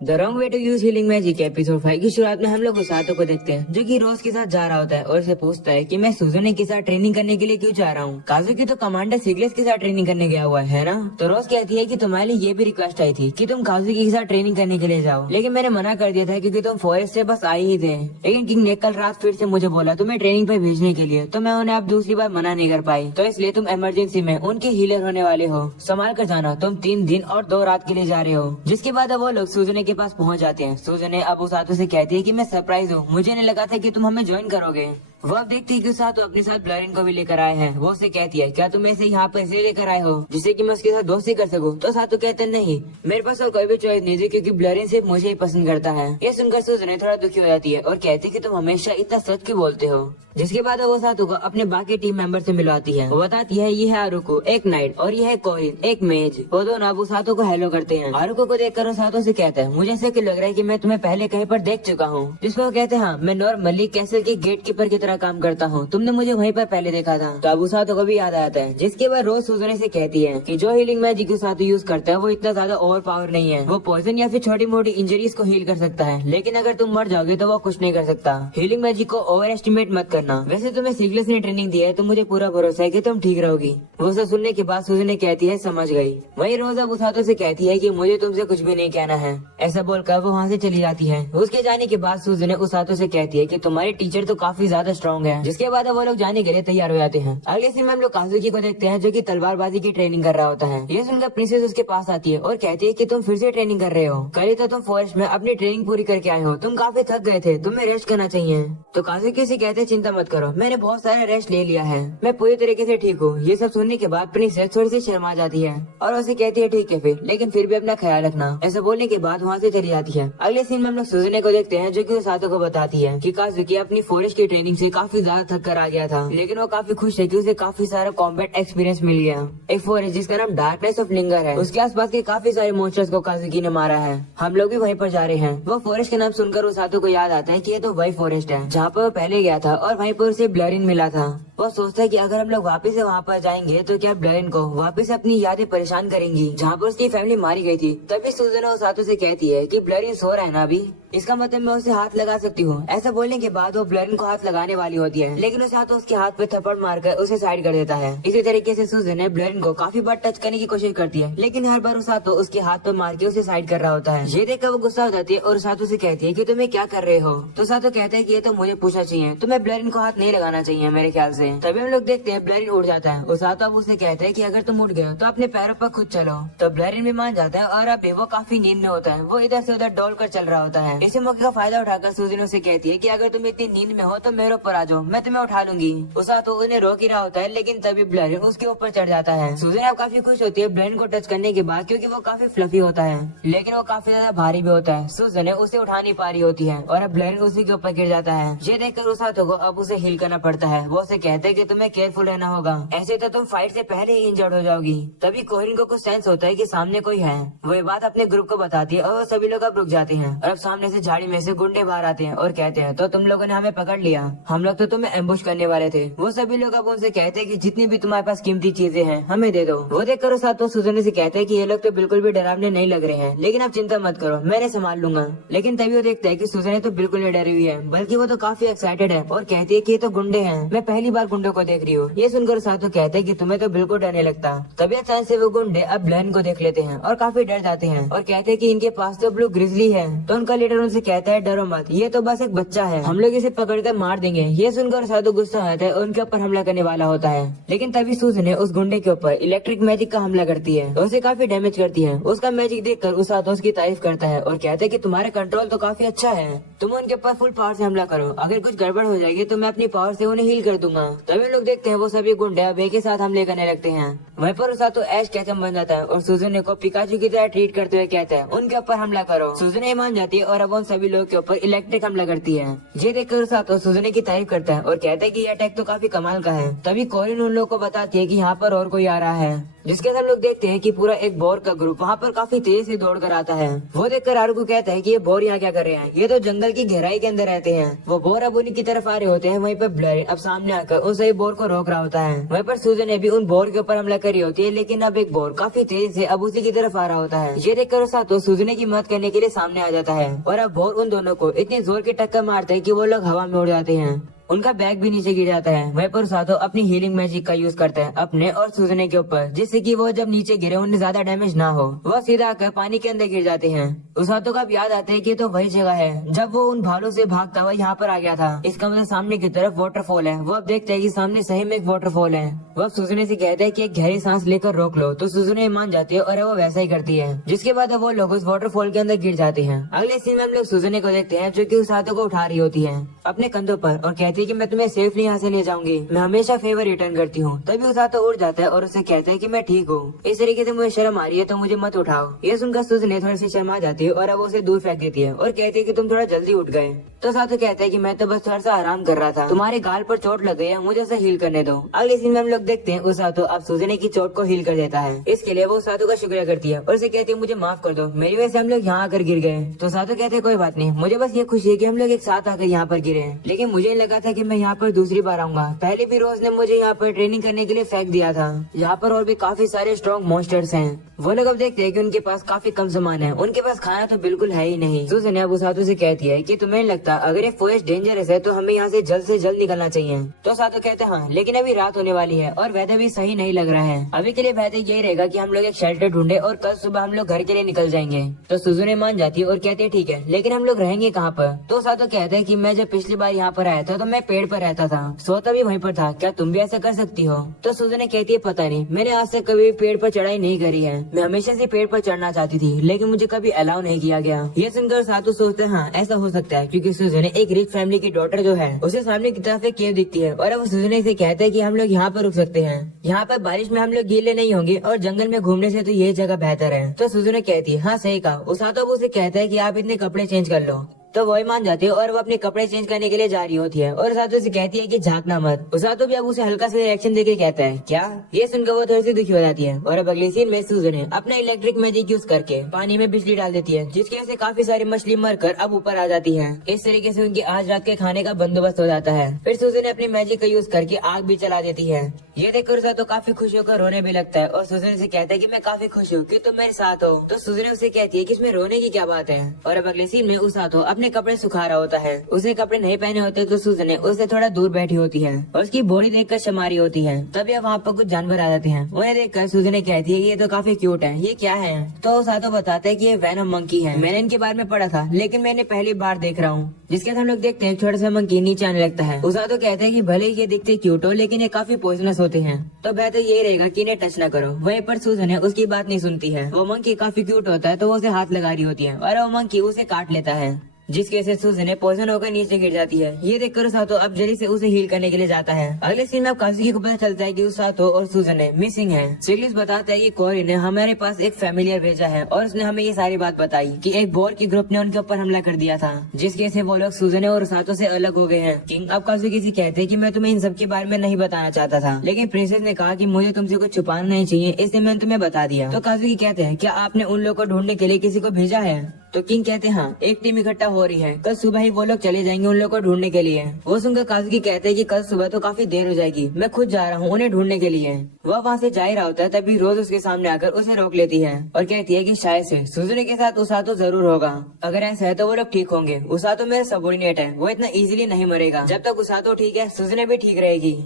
The wrong way to use healing magic episode 5 की शुरुआत में हम लोग उसातो को देखते हैं जो कि रोज के साथ जा रहा होता है और उसे पूछता है कि मैं सुजुने के साथ ट्रेनिंग करने के लिए क्यों जा रहा हूँ। काजुकी तो कमांडर सिगलेस के साथ ट्रेनिंग करने गया हुआ है ना। तो रोज कहती है कि तुम्हारे लिए ये भी रिक्वेस्ट आई थी कि तुम काजुकी के साथ ट्रेनिंग करने के लिए जाओ, लेकिन मैंने मना कर दिया था क्योंकि तुम फॉरेस्ट से बस आई ही थे। लेकिन किंग ने कल रात फिर से मुझे बोला तुम्हें ट्रेनिंग पे भेजने के लिए, तो मैं उन्हें अब दूसरी बार मना नहीं कर पाई। तो इसलिए तुम इमरजेंसी में उनके हीलर होने वाले हो। संभाल कर जाना, तुम 3 दिन और 2 रात के लिए जा रहे हो। जिसके बाद वो लोग सुजुने के पास पहुँच जाते हैं। सुजुने अब उसातो से कहती है कि मैं सरप्राइज हूँ, मुझे नहीं लगा था कि तुम हमें ज्वाइन करोगे। वो अब देखती है कि उसातो अपने साथ ब्लरिन को भी लेकर आए हैं। वो उसे कहती है क्या तुम ऐसे यहाँ पर इसलिए लेकर आए हो जिससे कि मैं उसके साथ दोस्ती कर सकूं? तो उसातो कहते हैं नहीं, मेरे पास और कोई भी चॉइस नहीं थी क्योंकि ब्लरिन सिर्फ मुझे ही पसंद करता है। ये सुनकर सुजुने थोड़ा दुखी हो जाती है और कहती है कि तुम हमेशा इतना सच क्यों बोलते हो। जिसके बाद वो उसातो को अपने बाकी टीम मेंबर से मिलवाती है। वो बताती है ये है आरुको एक नाइट और ये है कोहिन एक मेज। वो दोनों अब उसातो को हेलो करते हैं। आरुको को देखकर उसातो से कहता है मुझे ऐसे क्यों लग रहा है कि मैं तुम्हें पहले कहीं पर देख चुका हूँ। जिसमें वो कहते हैं हाँ, मैं नॉर्मली कैसल के गेट कीपर की तरह काम करता हूँ, तुमने मुझे वहीं पर पहले देखा था। तो अब उसातो को भी याद आता है। जिसके बाद रोज सुजुने से कहती है कि जो हीलिंग मैजिक उसातो यूज करता है वो इतना ज्यादा ओवर पावर नहीं है। वो पॉइजन या फिर छोटी मोटी इंजरीज को हील कर सकता है, लेकिन अगर तुम मर जाओगे तो वो कुछ नहीं कर सकता। हीलिंग मैजिक को ओवर एस्टिमेट मत करना। वैसे तुम्हें सिगलेस ने ट्रेनिंग दी है तो मुझे पूरा भरोसा है कि तुम ठीक रहोगी। वो सब सुनने के बाद सुजुने कहती है समझ गई। वही रोज अब उसातो से कहती है कि मुझे तुमसे कुछ भी नहीं कहना है। ऐसा बोलकर वो वहाँ से चली जाती है। उसके जाने के बाद सुजुने उसातो से कहती है कि तुम्हारे टीचर तो काफी ज्यादा स्ट्रॉन्ग है। जिसके बाद वो लोग जाने के लिए तैयार हो जाते हैं। अगले सीन में हम लोग काजुकी को देखते हैं जो कि तलवारबाजी की ट्रेनिंग कर रहा होता है। ये सुनकर प्रिंसेस उसके पास आती है और कहती है कि तुम फिर से ट्रेनिंग कर रहे हो। कल तो तुम फॉरेस्ट में अपनी ट्रेनिंग पूरी करके आए हो, तुम काफी थक गए थे, तुम्हें रेस्ट करना चाहिए। तो काजुकी से कहते हैं चिंता मत करो, मैंने बहुत सारा रेस्ट ले लिया है, मैं पूरी तरीके से ठीक हूँ। ये सब सुनने के बाद प्रिंसेस थोड़ी सी शर्मा जाती है और उसे कहती है ठीक है फिर, लेकिन फिर भी अपना ख्याल रखना। ऐसा बोलने के बाद वहाँ से चली जाती है। अगले सीन में हम लोग सुजुने को देखते हैं जो कि उसातो को बताती है कि काजुकी अपनी फॉरेस्ट की ट्रेनिंग से काफी ज्यादा थक कर आ गया था, लेकिन वो काफी खुश है कि उसे काफी सारा कॉम्बैट एक्सपीरियंस मिल गया। एक फॉरेस्ट जिसका नाम डार्कनेस ऑफ लिंगर है, उसके आसपास के काफी सारे मॉन्स्टर्स को काजुकी ने मारा है। हम लोग भी वहीं पर जा रहे हैं। वो फॉरेस्ट के नाम सुनकर उसातो को याद आता है कि ये तो वही फॉरेस्ट है जहाँ पर वो पहले गया था और वहीं पर उसे ब्लरिन मिला था। वो सोचता है कि अगर हम लोग वापस से वहाँ पर जाएंगे तो क्या ब्लरिन को वापस अपनी यादें परेशान करेंगी जहाँ पर उसकी फैमिली मारी गई थी। तभी सुजुने उसातो से कहती है कि ब्लरिन सो रहा है ना अभी, इसका मतलब मैं उसे हाथ लगा सकती हूँ। ऐसा बोलने के बाद वो ब्लरिन को हाथ लगाने वाली होती है, लेकिन उसातो उसके हाथ पे थप्पड़ मारकर उसे साइड कर देता है। इसी तरीके से सुजुने ब्लरिन को काफी बार टच करने की कोशिश करती है, लेकिन हर बार उसातो उसके हाथ पे मार के उसे साइड कर रहा होता है। ये देखकर वो गुस्सा हो जाती है और उसातो से कहती है कि तुम्हें क्या कर रहे हो। तो उसातो कहता है कि ये तो मुझे पूछना चाहिए, तुम्हें ब्लरिन को हाथ नहीं लगाना चाहिए मेरे ख्याल से। तभी हम लोग देखते हैं ब्लरिन उड़ जाता है। उसातो अब उसे कहता है कि अगर तुम उठ गए तो अपने पैरों पर खुद चलो। तो ब्लरिन भी मान जाता है और अब वो काफी नींद में होता है। वो इधर से उधर डोल कर चल रहा होता है। इसी मौके का फायदा उठाकर सुजुने से कहती है कि अगर तुम इतनी नींद में हो तो मेरे ऊपर आ जाओ, मैं तुम्हें उठा लूंगी। उसातो उन्हें रोक ही रहा होता है, लेकिन तभी ब्लरिन उसके ऊपर चढ़ जाता है। सुजुने अब काफी खुश होती है ब्लरिन को टच करने के बाद, क्योंकि वो काफी फ्लफी होता है, लेकिन वो काफी ज्यादा भारी भी होता है। सुजुने उसे उठा नहीं पा रही होती है और अब ब्लरिन उसी के ऊपर गिर जाता है। ये देखकर उसातो को अब उसे हील करना पड़ता है। वो उसे कहते हैं कि तुम्हें केयरफुल रहना होगा, ऐसे तो तुम फाइट से पहले ही इंजर्ड हो जाओगी। तभी कोहिन को कुछ सेंस होता है कि सामने कोई है। वो ये बात अपने ग्रुप को बताती है और वो सभी लोग अब रुक जाते हैं। और अब सामने से झाड़ी में से गुंडे बाहर आते हैं और कहते हैं तो तुम लोगों ने हमें पकड़ लिया, हम लोग तो तुम्हें एम्बुश करने वाले थे। वो सभी लोग अब उनसे कहते हैं कि जितनी भी तुम्हारे पास कीमती चीजें हैं हमें दे दो। वो देखकर उसातो सुजुने से कहते हैं कि ये लोग तो बिल्कुल भी डरावने नहीं लग रहे हैं, लेकिन आप चिंता मत करो, मैंने संभाल लूंगा। लेकिन तभी वो देखता है कि सुजुने तो बिल्कुल नहीं डरी हुई है, बल्कि वो तो काफी एक्साइटेड है और कहती है कि ये तो गुंडे हैं, मैं पहली बार गुंडों को देख रही हूँ। ये सुनकर उसातो कहते हैं कि तुम्हें तो बिल्कुल डर नहीं लगता। तभी अचानक से वो गुंडे अब ब्लरिन को देख लेते हैं और काफी डर जाते हैं और कहते हैं कि इनके पास तो ब्लू ग्रिजली है। तो उनका लीडर उनसे कहता है डरो मत, ये तो बस एक बच्चा है, हम लोग इसे पकड़कर मार देंगे। ये सुनकर उसातो गुस्सा आता है और उनके ऊपर हमला करने वाला होता है, लेकिन तभी सुजुने उस गुंडे के ऊपर इलेक्ट्रिक मैजिक का हमला करती है और उसे काफी डैमेज करती है। उसका मैजिक देखकर उसातो उसकी तारीफ करता है और कहता है कि तुम्हारा कंट्रोल तो काफी अच्छा है, तुम उनके ऊपर फुल पावर से हमला करो, अगर कुछ गड़बड़ हो जाएगी तो मैं अपनी पावर से उन्हें हील कर दूंगा। तभी लोग देखते हैं वो सभी गुंडे अब एक ही साथ हमले करने लगते हैं। वहीं पर उसातो ऐश कैचम बन जाता है और सुजुने को पिकाचू की तरह ट्रीट करते हुए कहता है उनके ऊपर हमला करो। सुजुने मान जाती है और अब उन सभी लोगों के ऊपर इलेक्ट्रिक हमला करती है। ये देखकर उसातो सुजुने की तारीफ करता है और कहता है कि ये अटैक तो काफी कमाल का है। तभी कोरिन उन लोगों को बताती है कि यहाँ पर और कोई आ रहा है। जिसके साथ हम लोग देखते हैं कि पूरा एक बोर का ग्रुप वहाँ पर काफी तेज से दौड़ कर आता है। वो देखकर आरुको कहता है कि ये बोर यहाँ क्या कर रहे हैं, ये तो जंगल की गहराई के अंदर रहते हैं। वो बोर अब उन्हीं की तरफ आ रहे होते हैं। वहीं पर ब्लर अब सामने आकर उन सभी बोर को रोक रहा होता है। वहीं पर सूजन ने भी उन बोर के ऊपर हमला करी होती है, लेकिन अब एक बोर काफी तेज से अब उसी की तरफ आ रहा होता है। ये देखकर सातो सूजने की मदद करने के लिए सामने आ जाता है और अब बोर उन दोनों को इतनी जोर की टक्कर मारते हैं कि वो लोग हवा में उड़ जाते हैं। उनका बैग भी नीचे गिर जाता है। वहीं पर सातो अपनी हीलिंग मैजिक का यूज करता है अपने और सूजने के ऊपर, जिससे कि वो जब नीचे गिरे उन्हें ज्यादा डैमेज ना हो। वह सीधा आकर पानी के अंदर गिर जाते हैं। उस सातो का याद आता है कि तो वही जगह है जब वो उन भालू से भागता हुआ यहाँ पर आ गया था। इसका मतलब सामने की तरफ वाटरफॉल है। वो अब देखते हैं कि सामने सही में एक वाटरफॉल है। वो सूजने से कहते हैं कि एक गहरी सांस लेकर रोक लो, तो सूजने मान जाती है और वो वैसा ही करती है। जिसके बाद वो लोग उस वाटरफॉल के अंदर गिर जाते हैं। अगले सीन में हम लोग सूजने को देखते हैं जो कि उस सातो को उठा रही होती है अपने कंधों पर और कहती है कि मैं तुम्हें सेफली यहाँ से ले जाऊंगी, मैं हमेशा फेवर रिटर्न करती हूँ। तभी उस सातो उड़ जाता है और उसे कहता है कि मैं ठीक हूँ, इस तरीके से मुझे शर्म आ रही है तो मुझे मत उठाओ। ये सुनकर सूजने थोड़ी सी शर्मा जाती है और अब उसे दूर फेंक देती है और कहती है कि तुम थोड़ा जल्दी उठ गए। तो सातो कहता है कि मैं तो बस थोड़ा सा आराम कर रहा था, तुम्हारे गाल पर चोट लग गई है, मुझे उसे हील करने दो। अगले सीन में हम लोग देखते हैं उस सातो अब सूजने की चोट को हील कर देता है। इसके लिए वो सातो का शुक्रिया करती है और उसे कहती है मुझे माफ कर दो, मेरी वजह से हम लोग यहाँ आकर गिर गए। तो सातो कहते हैं कोई बात नहीं, मुझे बस ये खुशी है कि हम लोग एक साथ आकर यहाँ पर गिरे, लेकिन मुझे लगा था कि मैं यहाँ पर दूसरी बार आऊंगा। पहले भी रोज ने मुझे यहाँ पर ट्रेनिंग करने के लिए फेंक दिया था। यहाँ पर और भी काफी सारे स्ट्रॉन्ग मॉन्स्टर्स हैं। वो लोग अब देखते हैं कि उनके पास काफी कम सामान है, उनके पास खाना तो बिल्कुल है ही नहीं। सूजन अब उस सातो से कहती है कि तुम्हें लगता अगर ये फॉरेस्ट डेंजरस है तो हमें यहाँ से जल्द निकलना चाहिए। तो सातो कहते हैं हाँ, लेकिन अभी रात होने वाली है और वेदर भी सही नहीं लग रहा है। अभी के लिए बेहतर यही रहेगा कि हम लोग एक शेल्टर ढूंढे और कल सुबह हम लोग घर के लिए निकल जाएंगे। तो सूजन मान जाती है और कहती है ठीक है, लेकिन हम लोग रहेंगे कहाँ पर? तो सातो कहते हैं कि मैं जब पिछली बार यहाँ पर आया था तो मैं पेड़ पर रहता था, सोता भी वहीं पर था, क्या तुम भी ऐसा कर सकती हो? तो सूजन कहती है पता नहीं, मैंने आज तक कभी पेड़ पर चढ़ाई नहीं करी है, मैं हमेशा से पेड़ पर चढ़ना चाहती थी लेकिन मुझे कभी अलाउ नहीं किया गया। ये सुनकर सातो सोचते हैं हाँ ऐसा हो सकता है, क्योंकि सूजन एक रिच फैमिली की डॉटर जो है उसे सामने की तरफ एक केव दिखती है और अब सूजन से कहते हैं कि हम लोग यहाँ पर रुक सकते हैं, यहाँ पर बारिश में हम लोग गीले नहीं होंगे और जंगल में घूमने से तो ये जगह बेहतर है। तो सूजन कहती है हाँ सही कहा। उस सातो उसे कहता है कि आप इतने कपड़े चेंज कर लो। तो वही मान जाती है और वो अपने कपड़े चेंज करने के लिए जा रही होती है और सातो से कहती है कि झांकना मत। उस सातो भी अब उसे हल्का सा रिएक्शन देके कहता है क्या? ये सुनकर वो थोड़ी सी दुखी हो जाती है और अब अगले सीन में सूजन अपना इलेक्ट्रिक मैजिक यूज करके पानी में बिजली डाल देती है, जिसकी वजह से काफी सारी मछली मरकर अब ऊपर आ जाती है। इस तरीके से उनकी आज रात के खाने का बंदोबस्त हो जाता है। फिर सूजन अपनी मैजिक का यूज करके आग भी चला देती है। ये देखकर सातो काफी खुश होकर रोने भी लगता है और सूजन से कहता है कि मैं काफी खुश हूँ कि तुम मेरे साथ हो। तो सूजन उसे कहती है कि इसमें रोने की क्या बात है। और अब अगले सीन में उस सातो अपने कपड़े सुखा रहा होता है। उसे कपड़े नहीं पहने होते तो सूजन उससे थोड़ा दूर बैठी होती है और उसकी बॉडी देखकर शमारी होती है। तभी अब वहाँ पर कुछ जानवर आ जाते हैं। उन्हें देखकर सूजन कहती है ये तो काफी क्यूट है, ये क्या है? तो सातो बताते है कि ये वेनम मंकी है, मैंने इनके बारे में पढ़ा था लेकिन मैंने पहली बार देख रहा हूँ। जिसके हम लोग देखते हैं छोटा सा मंकी नीचे आने लगता है। उस सातो कहते हैं कि भले ही ये दिखते क्यूट हो लेकिन ये काफी पॉइजनस होते हैं, तो बेहतर यही रहेगा कि इन्हें टच न करो। वहीं पर सूजन उसकी बात नहीं सुनती है। वो मंकी काफी क्यूट होता है तो वो उसे हाथ लगा रही होती है और वो मंकी उसे काट लेता है, जिसकी वजह से सूजन पॉइजन होकर नीचे गिर जाती है। ये देखकर सातो अब जल्दी से उसे हील करने के लिए जाता है। अगले सीन में अब काजुकी को पता चलता है कि उस सातो और सूजन मिसिंग है। सिग्लिस बताता है कि कोरी ने हमारे पास एक फैमिलियर भेजा है और उसने हमें ये सारी बात बताई कि एक बोर की ग्रुप ने उनके ऊपर हमला कर दिया था, जिसकी वजह से वो लोग सूजन और सातो से अलग हो गए हैं। किंग अब काजुकी से कहते हैं कि मैं तुम्हें इन सब के बारे में नहीं बताना चाहता था, लेकिन प्रिंसेस ने कहा कि मुझे तुमसे कुछ छुपाना नहीं चाहिए, इसलिए मैंने तुम्हें बता दिया। तो काजुकी कहते हैं क्या आपने उन लोगों को ढूंढने के लिए किसी को भेजा है? तो किंग कहते हैं हाँ, एक टीम इकट्ठा हो रही है, कल सुबह ही वो लोग चले जाएंगे उन लोगों को ढूंढने के लिए। वो सुनकर काजुकी कहते हैं कि कल सुबह तो काफी देर हो जाएगी, मैं खुद जा रहा हूँ उन्हें ढूंढने के लिए। वह वहाँ से जा ही रहा होता है तभी रोज उसके सामने आकर उसे रोक लेती है और कहती है कि शायद से सूजन के साथ उसातो जरूर होगा, अगर ऐसा है तो वो लोग ठीक होंगे। उसातो मेरा सबोर्डिनेट है, वो इतना इजीली नहीं मरेगा, जब तक उसातो ठीक है सूजन भी ठीक रहेगी।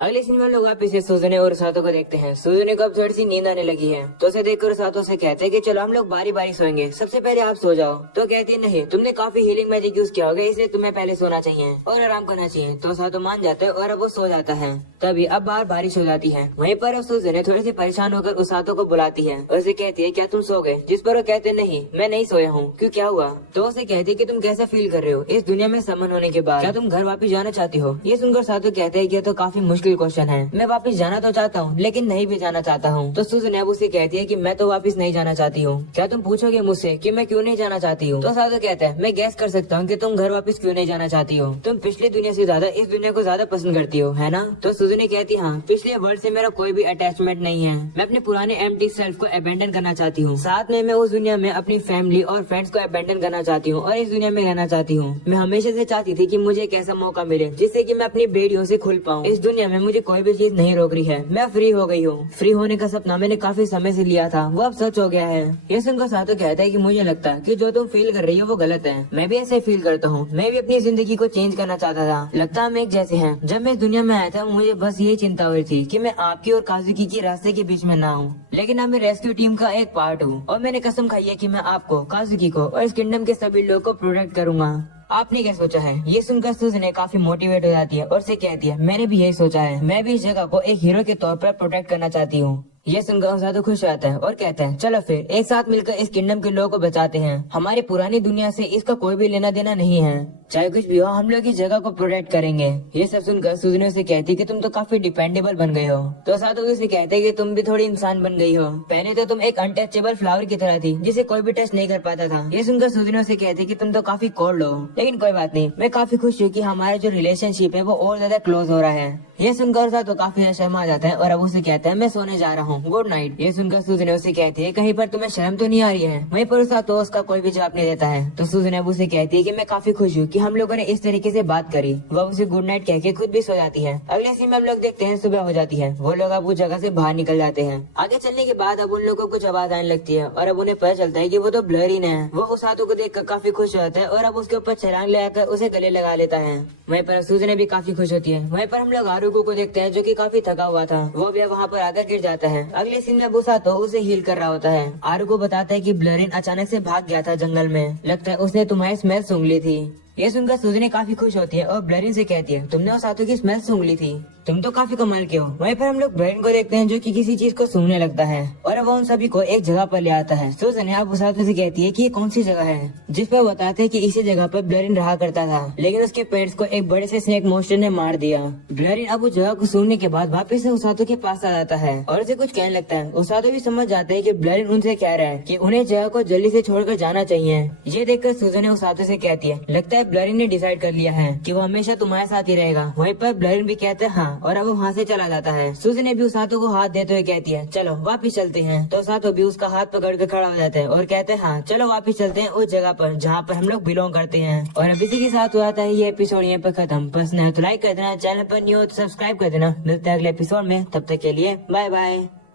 अगले सीन में लोग वापिस सूजने और सातो को देखते हैं। सूजने को अब थोड़ी सी नींद आने लगी है तो उसे देखकर सातो से कहते हैं कि चलो हम लोग बारी बारी सोएंगे, सबसे पहले आप सो जाओ। तो कहती है नहीं, तुमने काफी हीलिंग मैजिक यूज किया होगा इसलिए तुम्हें पहले सोना चाहिए और आराम करना चाहिए। तो सातो मान जाता है और अब वो सो जाता है। तभी अब बाहर बारिश हो जाती है। वहीं पर सूजने थोड़ी सी परेशान होकर उस सातो को बुलाती है और उसे कहती है क्या तुम सो गए? जिस पर वो कहते नहीं मैं नहीं सोया हूँ। क्यों, क्या हुआ? तो उसे कहती है कि तुम कैसा फील कर रहे हो इस दुनिया में समन होने के बाद, क्या तुम घर वापस जाना चाहती हो? ये सुनकर सातो कहते हैं कि तो काफी मुश्किल मुश्किल क्वेश्चन है। मैं वापस जाना तो चाहता हूँ लेकिन नहीं भी जाना चाहता हूँ। तो सुजन अब उसे कहती है कि मैं तो वापस नहीं जाना चाहती हूँ। क्या तुम पूछोगे मुझसे कि मैं क्यों नहीं जाना चाहती हूँ? तो सातो कहता है मैं गैस कर सकता हूँ कि तुम घर वापस क्यों नहीं जाना चाहती हो। तुम पिछली दुनिया से ज्यादा इस दुनिया को ज्यादा पसंद करती हो, है ना? तो सुजन कहती है हाँ, पिछले वर्ल्ड से मेरा कोई भी अटैचमेंट नहीं है। मैं अपने पुराने एम्प्टी सेल्फ को अबेंडन करना चाहती हूँ। साथ में मैं उस दुनिया में अपनी फैमिली और फ्रेंड्स को अबेंडन करना चाहती हूँ और इस दुनिया में रहना चाहती हूँ। मैं हमेशा से चाहती थी कि मुझे एक ऐसा मौका मिले जिससे कि मैं अपनी बेड़ियों से खुल पाऊँ। इस दुनिया में मुझे कोई भी चीज नहीं रोक रही है। मैं फ्री हो गई हूँ। फ्री होने का सपना मैंने काफी समय से लिया था, वो अब सच हो गया है। ये सुनकर सातो कहता है कि मुझे लगता है कि जो तुम फील कर रही हो वो गलत है। मैं भी ऐसे फील करता हूँ। मैं भी अपनी जिंदगी को चेंज करना चाहता था। लगता है हम एक जैसे हैं। जब मैं इस दुनिया में आया था मुझे बस यही चिंता हुई थी कि मैं आपकी और काजुकी की रास्ते के बीच में ना हूँ, लेकिन अब मैं रेस्क्यू टीम का एक पार्ट हूँ और मैंने कसम खाई है कि मैं आपको, काजुकी को और इस किंगडम के सभी लोगों को प्रोटेक्ट करूंगा। आपने क्या सोचा है? ये सुनकर सुजने काफी मोटिवेट हो जाती है और उसे कहती है मैंने भी यही सोचा है। मैं भी इस जगह को एक हीरो के तौर पर प्रोटेक्ट करना चाहती हूँ। ये सुनकर ज्यादा खुश रहता है और कहते हैं चलो फिर एक साथ मिलकर इस किंगडम के लोगों को बचाते हैं। हमारी पुरानी दुनिया से इसका कोई भी लेना देना नहीं है। चाहे कुछ भी हो हम लोग इस जगह को प्रोटेक्ट करेंगे। ये सब सुनकर सुजने से कहती है कि तुम तो काफी डिपेंडेबल बन गए हो। तो साथ उसे कहते हैं कि तुम भी थोड़ी इंसान बन गई हो। पहले तो तुम एक अनटचेबल फ्लावर की तरह थी जिसे कोई भी टच नहीं कर पाता था। ये सुनकर सुजने से कहती है कि तुम तो काफी कोल्ड हो, लेकिन कोई बात नहीं, मैं काफी खुश हूँ कि हमारा जो रिलेशनशिप है वो और ज्यादा क्लोज हो रहा है। ये सुनकर सातो काफी शर्मा आ जाता है और अब उसे कहता है मैं सोने जा रहा हूँ, गुड नाइट। ये सुनकर सुजने उसे कहती है कहीं पर तुम्हें शर्म तो नहीं आ रही है? वहीं पर सातो उसका कोई भी जवाब नहीं देता है। तो सुजने अब उसे कहती है कि मैं काफी खुश हूँ कि हम लोगों ने इस तरीके से बात करी। वह उसे गुड नाइट कह के खुद भी सो जाती है। अगले सीन में हम लोग देखते हैं सुबह हो जाती है। वो लोग अब उस जगह से बाहर निकल जाते हैं। आगे चलने के बाद अब उन लोगों को कुछ आवाज आने लगती है और अब उन्हें पता चलता है कि वो तो ब्लरिन है। वो उस सातो को देखकर काफी खुश होता है और अब उसके ऊपर छलांग लगाकर उसे गले लगा लेता है। वहीं पर सुजने भी काफी खुश होती है। वहीं पर हम लोग आरुको को देखते हैं जो कि काफी थका हुआ था। वो भी वहाँ पर आकर गिर जाता है। अगले सीन में वो सातो उसे हील कर रहा होता है। आरुको बताता है कि ब्लरिन अचानक से भाग गया था जंगल में। लगता है उसने तुम्हारी स्मेल सूंघ ली थी। ये सुनकर सुजने काफी खुश होती है और ब्लरिन से कहती है तुमने उस सातो की स्मेल सूंघ ली थी, तुम तो काफी कमाल के हो। वहीं पर हम लोग ब्लरिन को देखते हैं जो कि किसी चीज को सूंघने लगता है और वो उन सभी को एक जगह पर ले आता है। सुजने अब उस सातो से कहती है कि ये कौन सी जगह है, जिस पर बताते हैं कि इसी जगह पर ब्लरिन रहा करता था, लेकिन उसके पेरेंट्स को एक बड़े से स्नेक मॉन्स्टर ने मार दिया। ब्लरिन अब उस जगह को सूंघने के बाद वापस से उस सातो के पास आ जाता है और उसे कुछ कहने लगता है। उस सातो भी समझ जाते हैं कि ब्लरिन उनसे कह रहा है कि उन्हें जगह को जल्दी से छोड़कर जाना चाहिए। ये देखकर सुजने उस सातो से कहती है लगता है ब्लरिन ने डिसाइड कर लिया है कि वो हमेशा तुम्हारे साथ ही रहेगा। वहीं पर ब्लरिन भी कहता है हाँ, और अब वो वहाँ से चला जाता है। सुजने भी उस सातो को हाथ देते हुए कहती है चलो वापिस चलते हैं। तो सातो भी उसका हाथ पकड़ कर खड़ा हो जाता है और कहते हैं हाँ चलो वापिस चलते हैं उस जगह पर जहाँ पर हम लोग बिलोंग करते हैं। और अब इसी के साथ हो जाता है ये एपिसोड यहाँ पर खत्म। पसंद है तो लाइक कर देना, चैनल पर न्यू हो तो सब्सक्राइब कर देना। मिलते हैं अगले एपिसोड में, तब तक के लिए बाय बाय।